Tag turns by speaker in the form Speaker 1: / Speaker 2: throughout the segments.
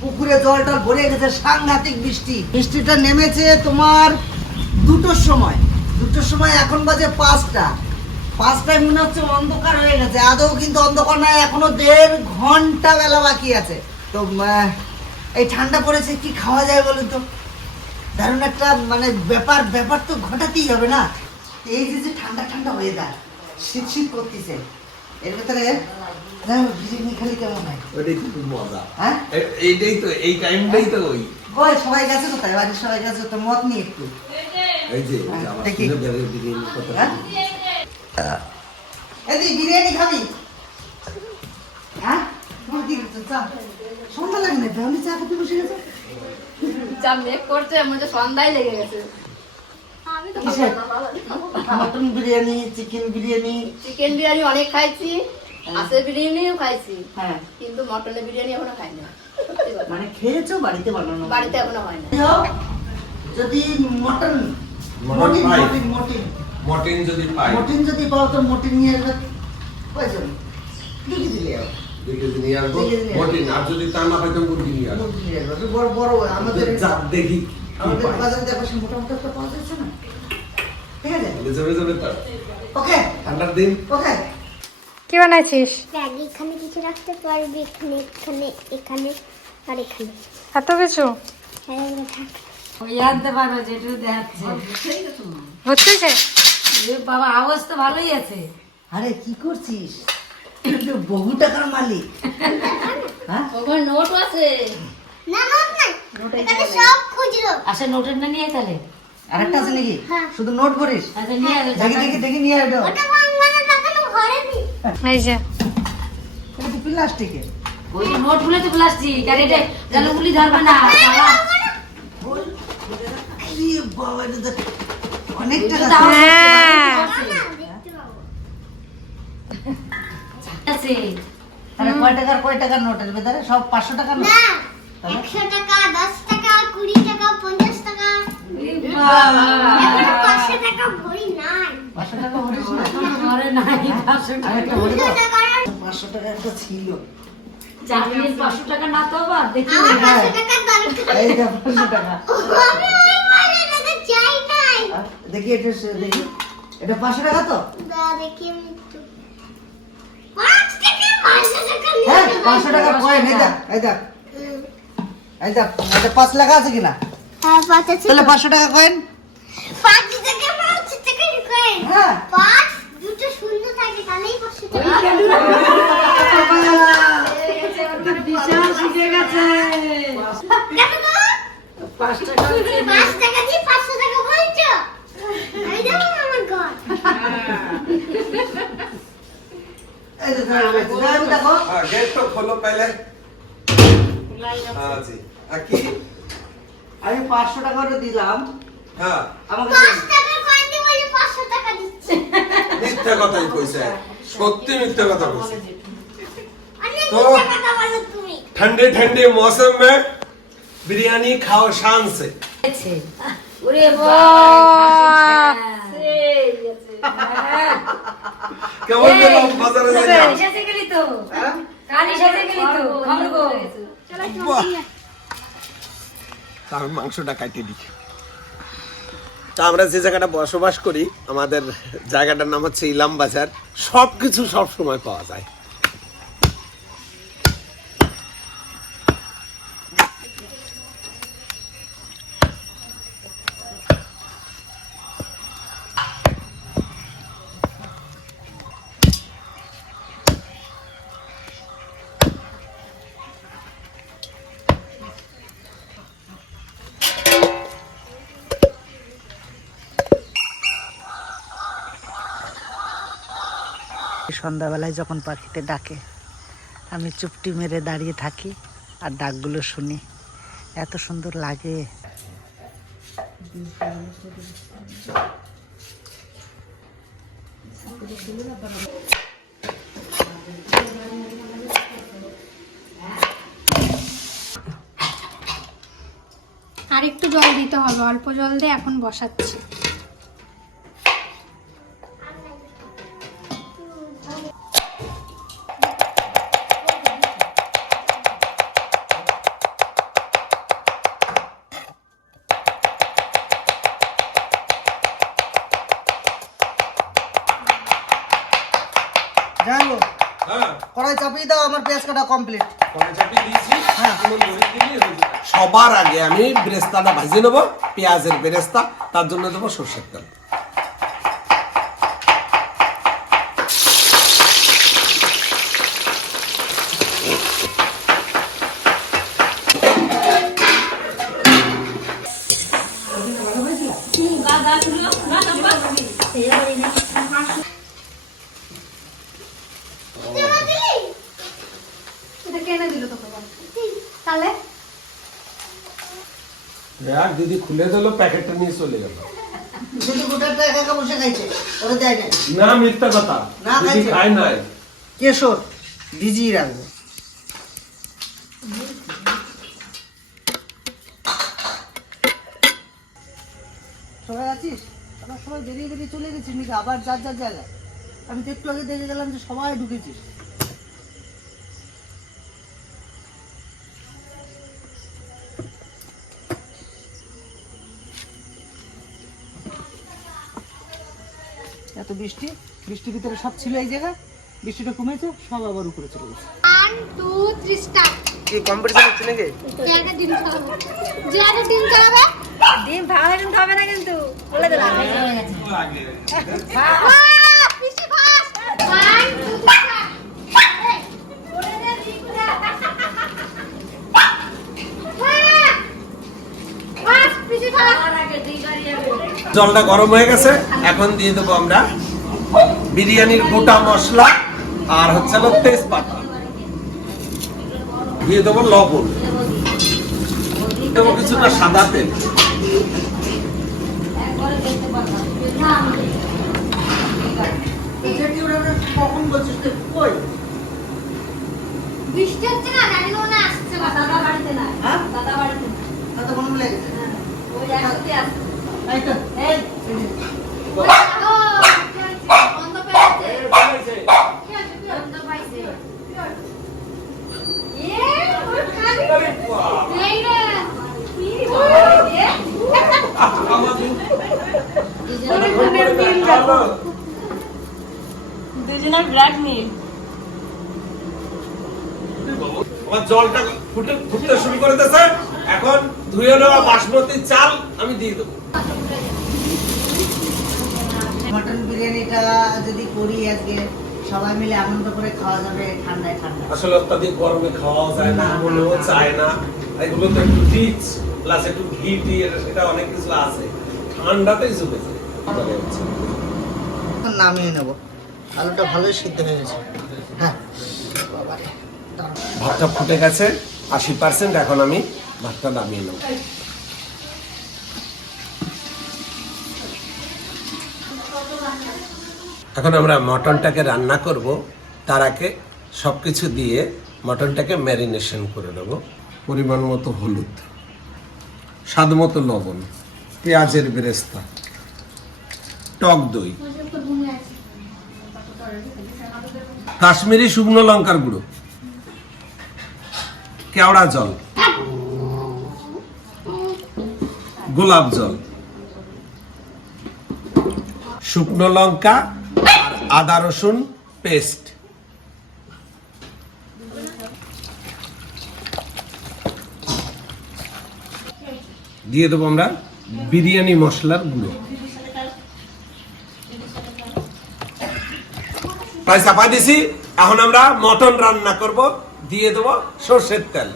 Speaker 1: পুকুরে জল টল ভরে গেছে, সাংঘাতিক বৃষ্টি। বৃষ্টিটা নেমেছে তোমার দুটোর সময়। দুটোর সময় এখন বাজে পাঁচটা। পাঁচটায় মনে হচ্ছে অন্ধকার হয়ে গেছে। আদৌ কিন্তু অন্ধকার নয়, এখনও দেড় ঘণ্টা বেলা বাকি আছে। তো এই ঠান্ডা পড়েছে, কি খাওয়া যায় বলুন তো? দারুণ একটা মানে ব্যাপার ব্যাপার তো ঘটাতেই হবে না? এই যে যে ঠান্ডা ঠান্ডা ওয়েদার শীত শীত করতেছে। এর ভেতরে দেখো, বিরিয়ানি খালি কেমন হয়?
Speaker 2: ওটাই তো খুব মজা।
Speaker 1: হ্যাঁ?
Speaker 2: এইটাই তো এই টাইমটাই তো ওই।
Speaker 1: ওই সবাই গেছে কোথায় বাড়ির সবাই গেছে তো মত নিয়ে একটু।
Speaker 2: এই যে
Speaker 1: হ্যাঁ,
Speaker 2: আমার বিরিয়ানি কথা
Speaker 1: হ্যাঁ? এদি বিরিয়ানি খাবি? হ্যাঁ? তোমার কি করছ চা সন্ধ্যা লাগে না তাহলে চা খেতে বসে গেছে।
Speaker 3: যা মেঘ করছে মনে হচ্ছে সন্ধ্যায় লেগে গেছে। আমি তো
Speaker 1: কিসের? Mutton biryani chicken biryani.
Speaker 3: Chicken biryani অনেক খাইছি। হাঁসের বিরিয়ানিও খাইছি
Speaker 1: হ্যাঁ।
Speaker 3: কিন্তু মটনের বিরিয়ানি এখনও খাই না
Speaker 1: মানে খেয়েছো বাড়িতে বানানো
Speaker 3: বাড়িতে এখনও হয় না।
Speaker 1: যদি মটন
Speaker 2: মটন
Speaker 1: মটিন। মটিন। মটিন
Speaker 2: যদি পাই।
Speaker 1: মটিন যদি পাও তো মটিন নিয়ে আসবে। কয়জন?
Speaker 2: দুই কেজি নিয়ে আসব।
Speaker 1: দুই কেজি নিয়ে আসব।
Speaker 2: মটন আর যদি তা না পাই তো মুরগি নিয়ে আসব।
Speaker 1: মুরগি নিয়ে আসবে। বড় বড় আমাদের
Speaker 2: যা দেখি
Speaker 1: আমাদের বাজারে দেখো সে মোটামুটি একটা পাওয়া যাচ্ছে না। ঠিক আছে? ওকে।
Speaker 2: ঠান্ডার দিন।
Speaker 1: ওকে।
Speaker 4: কি বানাইছিস?
Speaker 5: ব্যাগ এখানে কিছু রাখতে পারবি এখানে এখানে এখানে আর এখানে।
Speaker 4: এত কিছু?
Speaker 5: হ্যাঁ
Speaker 6: বাবা আওয়াজ তো ভালোই আছে।
Speaker 1: আরে কি করছিস? বহু টাকার মালিক। হ্যাঁ?
Speaker 3: নোট আছে।
Speaker 5: না নোট সব খুচরো
Speaker 6: আসে নোটের না নিয়ে তাহলে।
Speaker 1: আরেকটা আছে নাকি?
Speaker 5: হ্যাঁ।
Speaker 1: শুধু নোট ভরিস?
Speaker 6: আচ্ছা নিয়ে আসো
Speaker 1: দেখি দেখি দেখি নিয়ে
Speaker 5: ওটা। নি
Speaker 4: এই যে।
Speaker 1: প্লাস্টিকের।
Speaker 6: ওই নোটগুলো তো প্লাস্টিক আর এটা ধরবে না
Speaker 4: হ্যাঁ।
Speaker 5: দেখতে পাবো
Speaker 6: আছে।
Speaker 1: তাহলে কয় টাকার কয় টাকার নোটের ভেতরে? সব পাঁচশো টাকার নোট?
Speaker 5: একশো টাকা দশ টাকা কুড়ি টাকা পঞ্চাশ টাকা। পাঁচশো টাকা ভরি নাই।
Speaker 1: পাঁচশো টাকা একটা ছিল
Speaker 6: দেখি
Speaker 1: এটা দেখি এটা পাঁচশো টাকা তো
Speaker 5: পাঁচশো টাকা
Speaker 1: এই এই এটা পাঁচ লেখা আছে কিনা পাঁচশো টাকা কয়েন
Speaker 5: পাঁচ টাকা পাঁচ টাকা কয়েন
Speaker 1: হ্যাঁ।
Speaker 5: পাঁচ দুটো শূন্য থাকে তাহলেই পাঁচশো
Speaker 6: বিশাল শিখে গেছে। পাঁচ টাকা
Speaker 5: পাঁচ টাকা দিয়ে পাঁচশো টাকা বলছো? আমি দেবো না আমার ঘর।
Speaker 1: এই যে দেখো, দেখো।
Speaker 2: হ্যাঁ গেট তো খোলো পহলে হ্যাঁ জি আর কি?
Speaker 1: আমি পাঁচশো টাকা করে দিলাম।
Speaker 2: হ্যাঁ।
Speaker 1: আমাকে
Speaker 5: পাঁচ টাকা কয়েন দিয়ে বলে পাঁচশো টাকা দিচ্ছে
Speaker 2: মিথ্যা কথাই কইছে সত্যি মিথ্যা কথা কইছে
Speaker 5: অনেক
Speaker 2: তো-
Speaker 5: মিথ্যা কথা বলো তুমি
Speaker 2: ठंडे ठंडे मौसम में बिरयानी खाओ शान से
Speaker 6: ওরে
Speaker 4: বাহ!
Speaker 3: সেই আছে।
Speaker 2: কেমন গেল বাজারে যাই
Speaker 6: এসেছে গেলি তো কাল এসেছে গেলি তো খাবো
Speaker 2: আমি মাংসটা কাটিয়ে দিই তা আমরা যে জায়গাটা বসবাস করি, আমাদের জায়গাটার নাম হচ্ছে ইলাম বাজার সব কিছু সবসময় পাওয়া যায়।
Speaker 1: সন্ধ্যাবেলায় যখন পাখিতে ডাকে, আমি চুপটি মেরে দাঁড়িয়ে থাকি আর ডাকগুলো শুনি। এত সুন্দর লাগে।
Speaker 4: আর একটু জল দিতে হবে, অল্প জল দিয়ে এখন বসাচ্ছি।
Speaker 1: কাটা কমপ্লিট হ্যাঁ।
Speaker 2: যাবে। সবার আগে আমি বেরেস্তাটা ভাজে নেব পেঁয়াজের বেরেস্তা তার জন্য দেবো সর্ষের তেল
Speaker 4: এটা কেনে দিল তোকে তাহলে
Speaker 2: দেখ দিদি খুলে দিল প্যাকেটটা নিয়ে চলে গেল।
Speaker 1: শুধু গোটাটা একা একা বসে খাইছে ওরা দেয় না
Speaker 2: না মিথ্যা কথা।
Speaker 1: না,
Speaker 2: দিদি
Speaker 1: খাইছে।
Speaker 2: নাই।
Speaker 1: কেশর ভিজিয়ে রাখব। সবাই আছিস? সবাই বেরিয়ে বেরিয়ে চলে গেছিস নাকি? আবার যার যার জায়গায়। আমি তো একটু আগে দেখে গেলাম যে সবাই ঢুকেছিস। বৃষ্টি বৃষ্টির ভিতরে সব ছিল এই জায়গায়। বৃষ্টিটা কমেছে সব আবার উপরে চলে গেছে। কি কম্পিটিশন হচ্ছে নাকি?
Speaker 4: ডিম ডিম
Speaker 3: ডিম ভাঙা না কিন্তু বলে দিলাম।
Speaker 2: জলটা গরম হয়ে গেছে এখন দিয়ে দেবো আমরা বিরিয়ানির গোটা মশলা আর হচ্ছে হলো তেজপাতা। দিয়ে দেবো লবণ। দেবো কিছুটা সাদা তেল
Speaker 1: কখন বলছিস তুই কই
Speaker 4: বৃষ্টি হচ্ছে না জানি মনে হয় আসছে না
Speaker 3: দাদা বাড়িতে নাই
Speaker 1: হ্যাঁ
Speaker 3: দাদা বাড়িতে নাই।
Speaker 1: কত মনে লেগেছে
Speaker 3: ওই একসাথে আছে
Speaker 1: তাই তো
Speaker 3: এই
Speaker 4: ও বন্ধ পেয়েছে বন্ধ পাইছে এ ওর খালি এই রে
Speaker 3: দুজনের ব্ল্যাক মিল
Speaker 2: আমার জলটা ফুটে ফুটতে শুরু করে দিয়েছে। এখন ধুয়ে নেওয়া বাসমতি চাল আমি দিয়ে দেবো।
Speaker 1: মটন বিরিয়ানিটা যদি করি আজকে সবাই মিলে আনন্দ করে খাওয়া যাবে ঠান্ডায় ঠান্ডা
Speaker 2: আসলে অত্যাধিক গরমে খাওয়া যায় না চায় না। এগুলো তো একটু রিচ প্লাস একটু ঘি দিয়ে সেটা অনেক কিছু আছে। ঠান্ডাতেই জমেছে
Speaker 1: নামিয়ে নেব। আলুটা ভালোই সিদ্ধ হয়ে গেছে। হ্যাঁ।
Speaker 2: ভাতটা ফুটে গেছে, আশি পার্সেন্ট এখন আমি ভাতটা নামিয়ে নেব। এখন আমরা মটনটাকে রান্না করব, তার আগে সব কিছু দিয়ে মটনটাকে ম্যারিনেশন করে নেব। পরিমাণ মতো হলুদ, স্বাদ মতো লবণ, পেঁয়াজের বেরেস্তা। টক দই। কাশ্মীরি শুকনো লঙ্কার গুঁড়ো। কেওড়া জল। গোলাপ জল। শুকনো লঙ্কা আর আদা রসুন পেস্ট। দিয়ে দেবো আমরা বিরিয়ানি মশলার গুঁড়ো। প্রায় চাপা দিছি এখন আমরা মটন রান্না করব দিয়ে দেবো সর্ষের তেল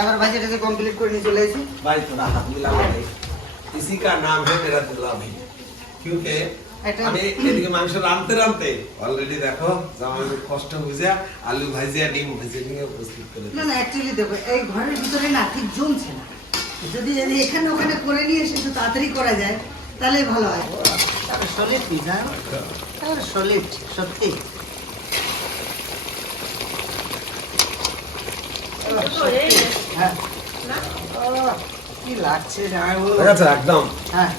Speaker 1: এবার ভাজি টাজি কমপ্লিট করে নিয়ে চলে এসেছি
Speaker 2: भाई थोड़ा हाथ मिला भाई इसी का नाम है मेरा दुल्हा भाई क्योंकि
Speaker 1: এটা-
Speaker 2: আমি এদিকে মাংস রাঁধতে রাঁধতে অলরেডি দেখো আমার কষ্ট বুঝে আলু ভাজিয়া ডিম ভেজে নিয়ে প্রস্তুত করে
Speaker 1: না না অ্যাকচুয়ালি দেখো এই ঘরের ভিতরে না ঠিক জমছে না যদি যদি এখানে ওখানে করে নিয়ে এসে একটু তাড়াতাড়ি করা যায় তাহলে ভালো হয় সলিড পিজা সলিড সত্যি হ্যাঁ
Speaker 2: একদম।
Speaker 1: হ্যাঁ।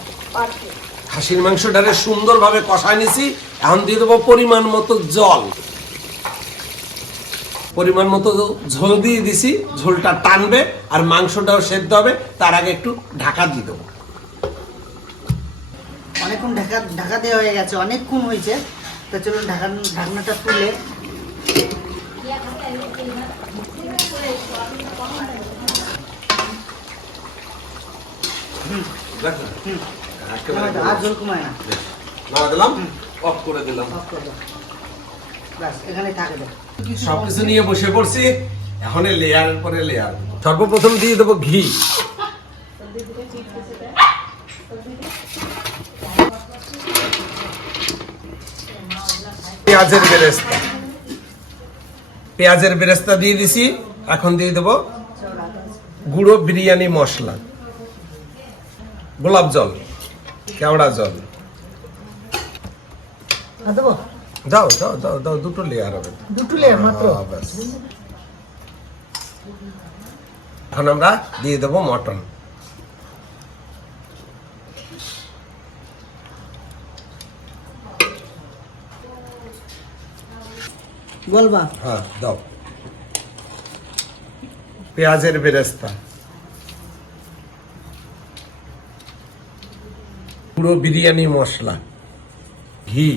Speaker 2: খাসির মাংসটারে সুন্দরভাবে কষায় নিছি। এখন দিয়ে দেবো পরিমাণ মতো জল। পরিমাণ মতো ঝোল দিয়ে দিছি। ঝোলটা টানবে আর মাংসটাও সেদ্ধ হবে। তার আগে একটু ঢাকা দিয়ে দেবো।
Speaker 1: অনেকক্ষণ ঢাকা ঢাকা দেওয়া হয়ে গেছে। অনেকক্ষণ হয়েছে। তো চলুন ঢাকা ঢাকনাটা তুলে আর জল কমায় না
Speaker 2: নামা দিলাম অফ করে দিলাম। সবকিছু নিয়ে বসে পড়ছি। এখন লেয়ার পরে লেয়ার সর্বপ্রথম দিয়ে দেবো ঘি। পেঁয়াজের বেরেস্তা। পেঁয়াজের বেরেস্তা দিয়ে দিছি। এখন দিয়ে দেবো গুঁড়ো বিরিয়ানি মশলা। গোলাপ জল কেওড়া জল। দাও দাও দাও দাও দুটো লেয়ার হবে।
Speaker 1: দুটো লেয়ার মাত্র।
Speaker 2: এখন আমরা দিয়ে দেবো মটন।
Speaker 1: বলবা?
Speaker 2: হ্যাঁ দাও। পেঁয়াজের বেরেস্তা। পুরো বিরিয়ানি মশলা ঘি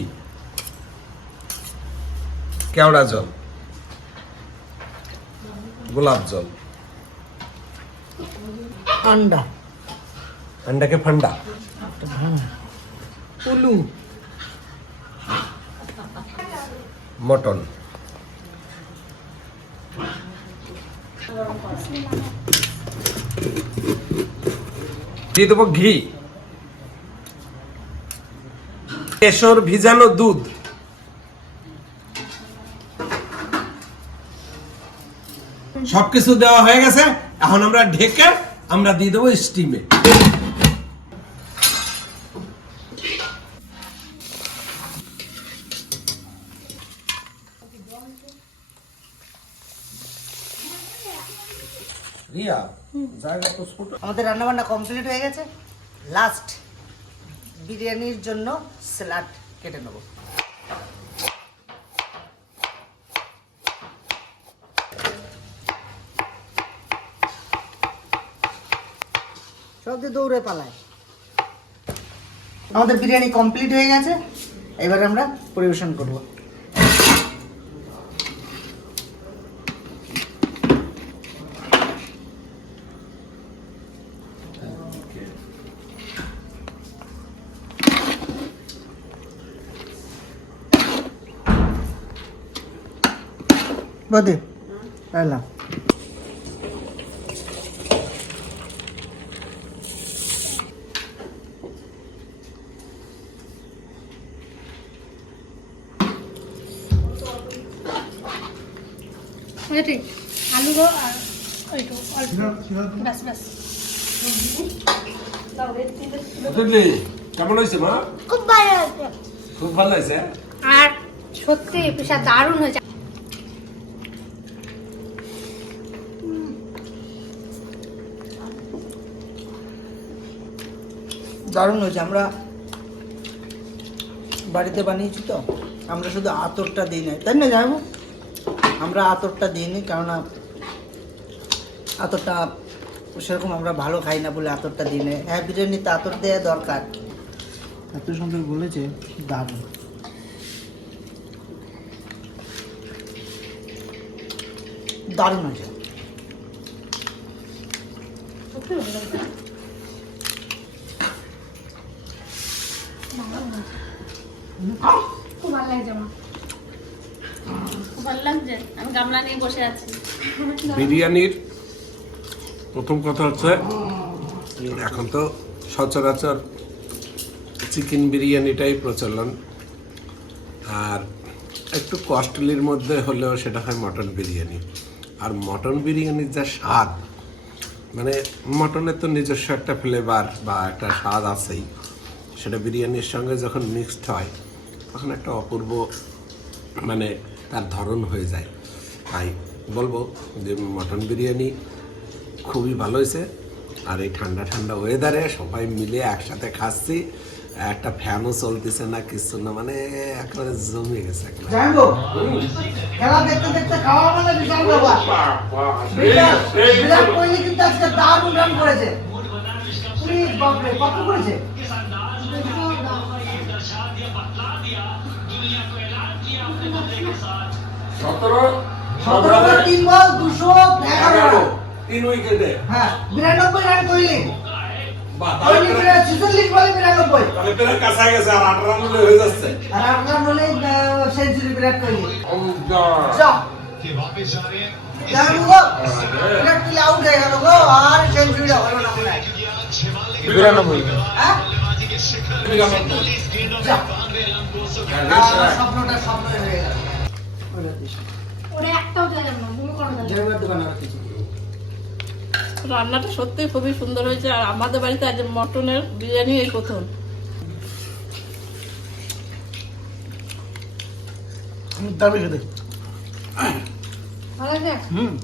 Speaker 2: কেওড়া জল গোলাপ জল।
Speaker 1: আন্ডা।
Speaker 2: আন্ডাকে ফান্ডা।
Speaker 1: উলু।
Speaker 2: মটন। দিয়ে দেবো ঘি। কেশর ভিজানো দুধ। সবকিছু দেওয়া হয়ে গেছে। এখন আমরা ঢেকে আমরা দিয়ে দেবো স্টিমে রিয়া, জায়গা তো ছোট।
Speaker 1: আমাদের রান্নাবান্না কমপ্লিট হয়ে গেছে। লাস্ট বিরিয়ানির জন্য স্যালাড কেটে নেব। সব দৌড়ে পালায়। আমাদের বিরিয়ানি কমপ্লিট হয়ে গেছে। এবার আমরা পরিবেশন করব। এলাম।
Speaker 4: এটি আলু গো আর ওইটু অল্প। ব্যাস ব্যাস।
Speaker 2: কেমন হয়েছে মা?
Speaker 5: খুব ভালো হয়েছে।
Speaker 2: খুব ভালো হয়েছে?
Speaker 4: আর সত্যি পেশা দারুণ হয়েছে।
Speaker 1: দারুণ হয়েছে। আমরা বাড়িতে বানিয়েছি তো আমরা শুধু আতরটা দিই নাই। তাই না যাব আমরা আতরটা দিইনি কেননা আতরটা সেরকম আমরা ভালো খাই না বলে আতরটা দিই না হ্যাঁ বিরিয়ানিতে আতর দেওয়া দরকার। এত সুন্দর বলেছে দারুণ। দারুণ হয়েছে।
Speaker 4: খুব ভালো লাগছে আমার।
Speaker 3: খুব ভালো লাগছে? আমি গামলা নিয়ে বসে আছি।
Speaker 2: বিরিয়ানির প্রথম কথা হচ্ছে এখন তো সচরাচর চিকেন বিরিয়ানিটাই প্রচলন। আর একটু কস্টলির মধ্যে হলেও সেটা হয় মটন বিরিয়ানি। আর মটন বিরিয়ানির যা স্বাদ মানে মটনের তো নিজস্ব একটা ফ্লেভার বা একটা স্বাদ আছেই। সেটা বিরিয়ানির সঙ্গে যখন মিক্সড হয়, তখন একটা অপূর্ব মানে তার ধরন হয়ে যায়। তাই বলব যে মটন বিরিয়ানি খুবই ভালো হয়েছে, আর এই ঠান্ডা ঠান্ডা ওয়েদারে সবাই মিলে একসাথে খাচ্ছি। একটা ফ্যানও চলতেছে না, কিছু না মানে একেবারে জমে গেছে
Speaker 1: কত করেছে?
Speaker 2: সতেরো
Speaker 1: সতেরো তিন বল দুশো এগারো
Speaker 2: তিন উইকেটে।
Speaker 1: হ্যাঁ বিরানব্বই রান বলে বিরানব্বই। স্বপ্নটা স্বপ্ন হয়ে গেল।
Speaker 4: একটাও না করো
Speaker 3: রান্নাটা সত্যি খুবই সুন্দর হয়েছে আর আমাদের বাড়িতে আজ মটনের বিরিয়ানি এই প্রথম।
Speaker 4: ভালো আছে?
Speaker 1: হুম।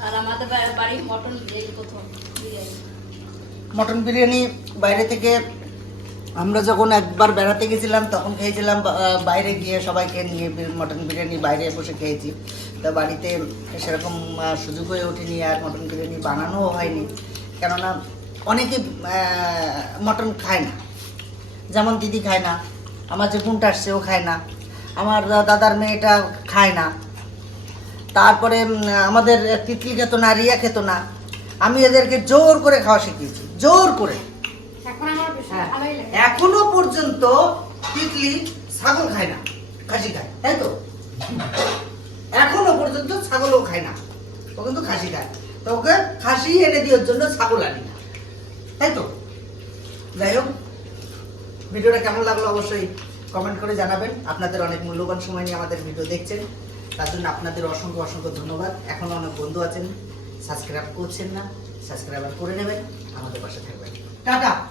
Speaker 3: আর আমাদের বা- বাড়ির মটন এই প্রথম বিরিয়ানি।
Speaker 1: মটন বিরিয়ানি বাইরে থেকে আমরা যখন একবার বেড়াতে গেছিলাম, তখন খেয়েছিলাম বাইরে গিয়ে সবাইকে নিয়ে মটন বিরিয়ানি বাইরে বসে খেয়েছি। তা বাড়িতে সেরকম সুযোগ হয়ে ওঠেনি আর মটন বিরিয়ানি বানানোও হয়নি। কেননা অনেকে মটন খায় না। যেমন দিদি খায় না, আমার যে বোনটা আসছে, ও খায় না। আমার দাদার মেয়েটা খায় না। তারপরে আমাদের তিতলি খেত না রিয়া খেত না। আমি এদেরকে জোর করে খাওয়া শিখিয়েছি, জোর করে।
Speaker 4: এখন
Speaker 1: হ্যাঁ। এখনও পর্যন্ত তিতলি ছাগল খায় না খাসি খায় তাই তো? এখনও পর্যন্ত ছাগলও খায় না ও কিন্তু খাসি খায়। তো ওকে খাসি এনে দেওয়ার জন্য ছাগল আনি না তাই তো? যাই হোক ভিডিওটা কেমন লাগল অবশ্যই কমেন্ট করে জানাবেন। আপনাদের অনেক মূল্যবান সময় নিয়ে আমাদের ভিডিও দেখছেন। তার জন্য আপনাদের অসংখ্য অসংখ্য ধন্যবাদ। এখনও অনেক বন্ধু আছেন সাবস্ক্রাইব করছেন না সাবস্ক্রাইবার করে নেবেন আমাদের পাশে থাকবেন। 渣渣